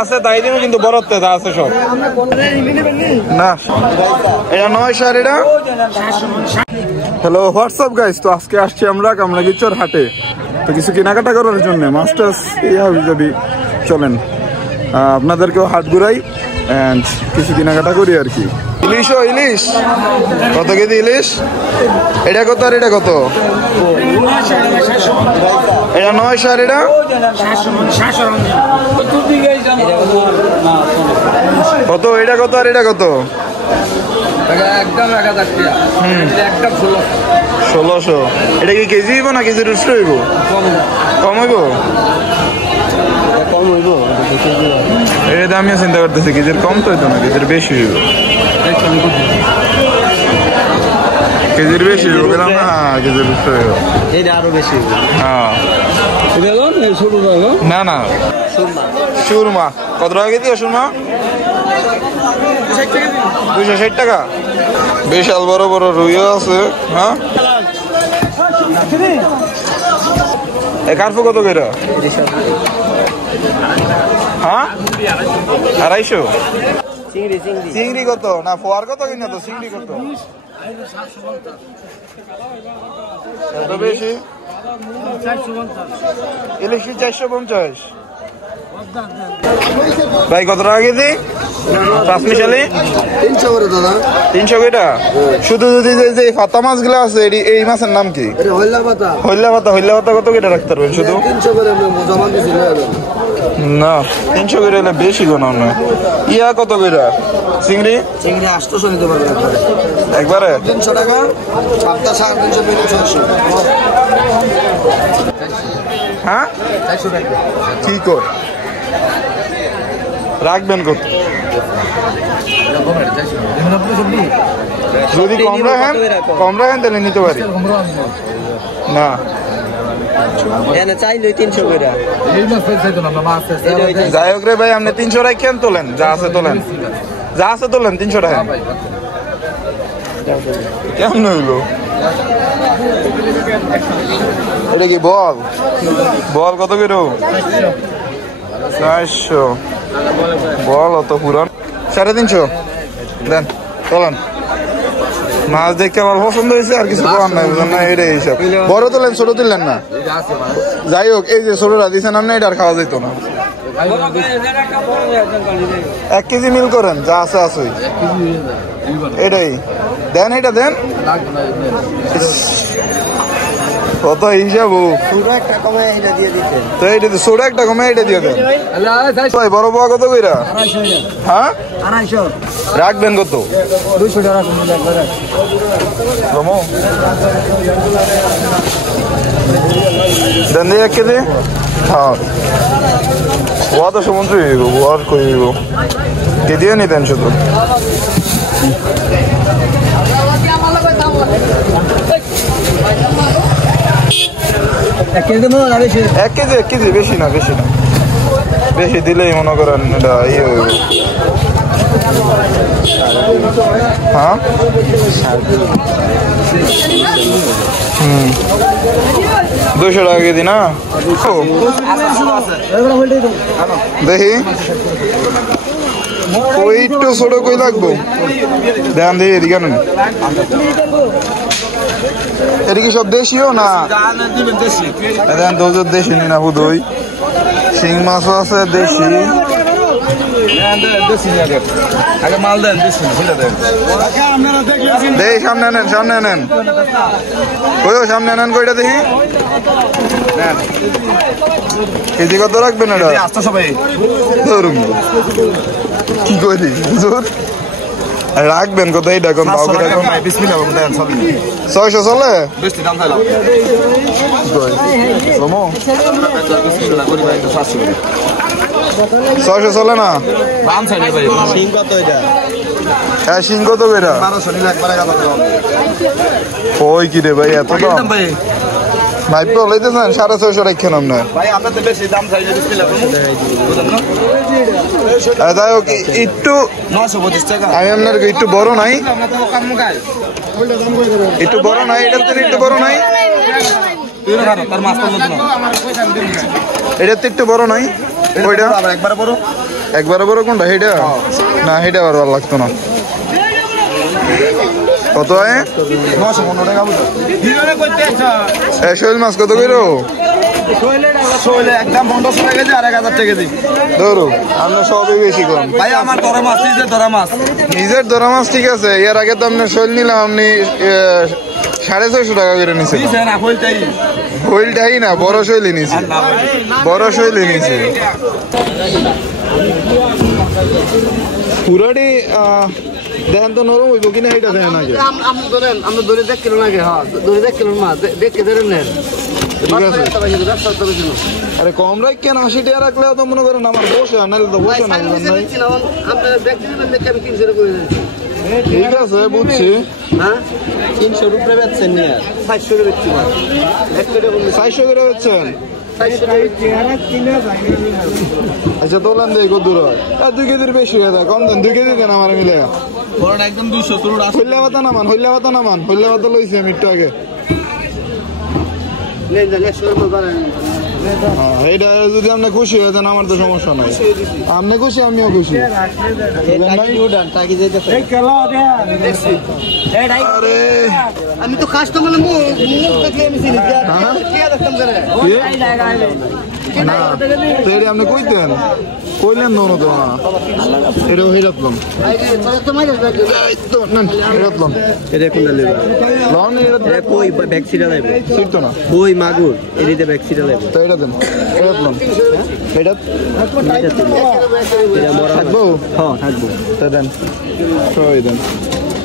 আছে তাই দিন কিন্তু বরত্বে যা আছে সব না এটা 900 আর এটা। হ্যালো হোয়াটসঅ্যাপ গাইস, তো আজকে আসছি আমরা কামরাঙ্গীরচর হাটে, তো কিছু কেনাকাটা করার জন্য মাস্টার্স যদি চলেন আপনাদেরকেও হাট ঘুরাই এন্ড কিছু কেনাকাটা করি আর কি। ইলিশ কত কেজি ইলিশ? এটা কত আর এটা কত? এটা 900 আর এটা কত? এটা কত আর এটা কত? একদম 1600। এটা কি কেজি হইব না কেজির উৎস হইব? কম হইব। এটা আমিও চিন্তা করতেছি কেজির কম তো হইতো না, কেজির বেশি হইব। কেজির বেশি হইব গেলাম না, কেজির উৎস হইব আরো বেশি। হ্যাঁ না না সুরমা কত টাকা কেজি? সুরমা 260 টাকা। বিশাল বড় বড় রুইও আছে। হ্যাঁ কার্পু কত করে? হ্যাঁ 250। চিংড়ি কত? না ফোয়ার কত কিনা তো? চিংড়ি কত? এত বেশি? ইলিশ 450। ভাই কত টাকা কেজি? পাঁচমিশালি 300 করে দাদা। 300 কইটা? শুধু যদি যে পাতা মাছগুলো আছে এই মাছের নাম কি? হইলা পাতা কত করে রাখতে পারবেন? শুধু 300 করে জমা দিছি না 300 করে হলে বেশি গোনা নয়। ইয়া কত কইরা? চিংড়ি 800 নিতে পারবেন একবারে 300 টাকা। পাতা 350 হ্যাঁ 400 টাকা। ঠিক রাখবেন কত? যদি কম রাখেন তাহলে নিতে পারি না। যাই হোক রে ভাই, আপনি 300 রাখেন, তোলেন যা আছে তোলেন, 300 রাখেন। কেমন হইলো? এটা কি বল কত করে? 400। বল অত পুরান 350 দেন, চলেন। মাছ দেখে আমার পছন্দ হয়েছে, আর কিছু করার নাই, বুঝলেন না? এটাই হিসাব। বড় তোলেন, ছোট তুললেন না। যাই হোক, এই যে ছোটটা দিচ্ছেন আপনি, এটা আর খাওয়া যেত না। 1 কেজি মিল করেন, যা আছে আছে এটাই দেন। এটা দেন কত হিসাব? তো এইটা ছোট একটা কমে এটা দিয়ে দেন। বড় পোয়া কত কইরা? হ্যাঁ রাখবেন কত? 200 টাকা দেন দিয়ে 1 কেজি। হ্যাঁ ওয়া তো সমুদ্র আর কইব কেজিও নিতেন শুধু। এক কেজি বেশি না, বেশি দিলেই মনে করেন এটা ইয়ে হইব। হ্যাঁ 200 টাকা কেজি না? দেখি ওই একটু ছোট কই লাগবো, দেন দিয়ে এদিকে আনেন। এটা কি সব দেশিও না? দেন দোজোর দেশি নি না হুদই। শিং মাছও আছে দেশি। দেখি সামনে নেন কইও, সামনে নেন কইটা দেখি। কেজি কত রাখবেন? এটা ধরুন কি করি রাখবেন কত? এইটা কোন 600 চলে? 600 চলে না? হ্যাঁ শিং কত কইরা? ওই কি রে ভাই এত দাম? ভাই বলাইতেছেন 650 রাখেন আপনি। যাই হোক একটু আমি আপনার একটু বড় নাই, একটু বড় নাই, এটার থেকে একটু বড় নাই। তুই না খানো, তোর মাছ তো নতুন। এটা তো একটু বড় নাই ওইটা আবার একবারে বড়। একবারে বড় কোনটা হেটা না হেটা আর ভালো লাগতো না কত হয় 915 টাকা বুঝো। শৈল মাছ কত কইরো শৈলে একদম 1500 টাকা কেজি আর 1000 টাকা কেজি। ধরো আমরা সবই বেশি কম ভাই আমার ধরা মাছ, নিজের ধরা মাছ। নিজের ধরা মাছ ঠিক আছে, এর আগে তো আপনি শৈল নিলাম আপনি 650 টাকা করে নিছেন। হইলটাই না বড় শৈলি নিছি, বড় শৈলি নিছি পুরাটি। দেখেন তো নরম হইব কিনা এটা দেখেন আগে। আমরা ধরে 1 কিলো লাগে। হ্যাঁ ধরে 1 কিলো মাছ দেখে ধরে নেন। ঠিক আছে আরে কম রাখ কেন 80 টাকা রাখলে তো মনে করেন আমার বসে নাহলে তো বসে না। ঠিক আছে বুঝছি। হ্যাঁ 300 রুপয়ে বেচছেন নিয়ে 500 করে বেচছি মাছ। 400 করে বেচছেন। আচ্ছা তোলেন দেই কত দূর হয়। 2 কেজির বেশি হয়ে যায়, কম দেন 2 কেজি দেন আমার মিলে। বড়টা একদম 200 তোর হইলা পাতা নামান, হইলা পাতা নামান, হইলা পাতা লইছি আমি একটু আগে। এইটা যদি আপনি খুশি হয়ে যান আমার তো সমস্যা নাই, আপনি খুশি আমিও খুশি। আরে আমি তো কাস্টমার না তো আপনি কইতেন কইলেন নো তো না এটা হইলাম এটা কোনটা নেবে? লন এটা কই ব্যাকসিটা লাগবে? সিট না কই মাগুর এদিকে ব্যাকসিটা লাগবে। তো এটা দেন, এটা লন এটা থাকবো। হ্যাঁ থাকবো। তো দেন সই দেন।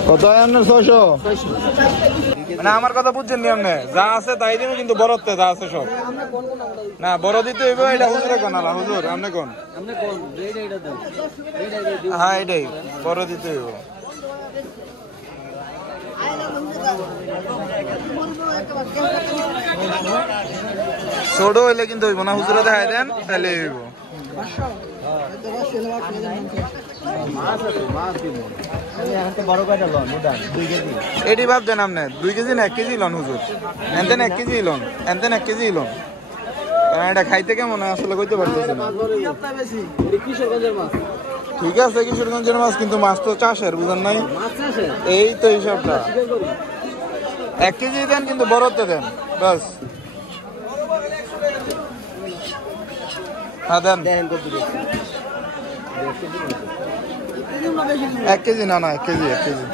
কত হয় আপনার 600? মানে আমার কথা বুঝছেন নি আপনি? যা আছে তাই দিন কিন্তু বড়তে যা আছে সব না বড় দিতে হইব। এটা হুজুরে কোন আলা হুজুর আপনি কোন? হ্যাঁ এটাই বড় দিতে হইব। ছোট হইলে কিন্তু হইব না, হুজুরে দেখাই দেন তাহলে হইব। এটি ভাব দেন আপনি 2 কেজি না 1 কেজি লন হুজুর, এনতেন 1 কেজি লন, এনতেন 1 কেজি লন। কারণ এটা খাইতে কেমন আসলে কইতে পারতেছি না। ঠিক আছে কিশোরগঞ্জের মাছ, কিন্তু মাছ তো চাষের বুঝেন নাই, এই তো হিসাবটা। 1 কেজি দেন কিন্তু বড়তে দেন বাস। হ্যাঁ দেন 1 কেজি না না 1 কেজি 1 কেজি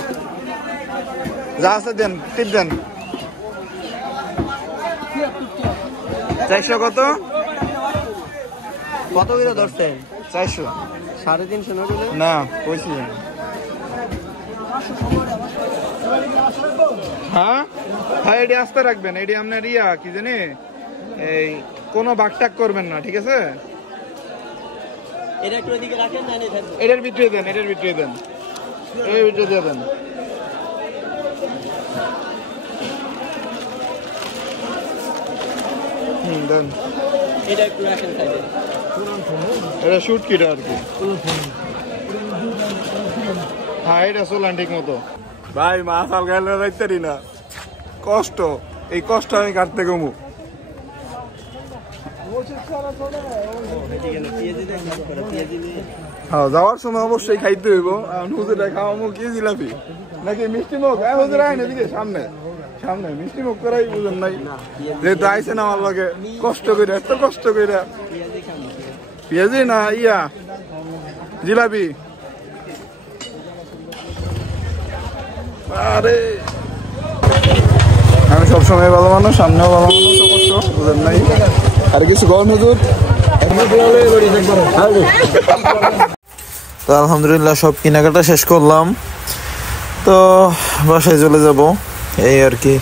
যা আছে দেন, টিপ দেন। 400 কত কত করে ধরছেন? 400 350 না করে না কইছি। হ্যাঁ হ্যাঁ এটি আস্তে রাখবেন, এটি আপনার ইয়া কি জানি এই কোনো বাকটাক করবেন না, ঠিক আছে? এটা একটু এদিকে রাখেন না, থাকবে এটার ভিতরে দেন, এটার ভিতরে দেন, এর ভিতরে দিয়ে দেন। দেন এটা একটু রাখেন সাইডে। এটা শুট কিটা আর কি। হ্যাঁ এটা চলান ঠিক মতো। ভাই মাছ আল গাইলে যাইতারি না, কষ্ট, এই কষ্ট আমি কাটতে কমু। হ্যাঁ যাওয়ার সময় অবশ্যই খাইতে হইব। হুজুরে খাওয়ামো কি জিলাপি নাকি মিষ্টি মুখ? হুজুর আইন এদিকে সামনে সামনে মিষ্টি মুখ করাই বুঝেন নাই, যেহেতু আইসেন আমার লগে কষ্ট করে, এত কষ্ট করে। পেঁয়াজি না ইয়া জিলাপি। আরে আমি সবসময় ভালো মানুষ, সামনেও ভালো মানুষ, অবশ্য বুঝেন নাই। আর কিছু কম হুজুর? তো আলহামদুলিল্লাহ সব কেনাকাটা শেষ করলাম, তো বাসায় চলে যাব এই আর কি।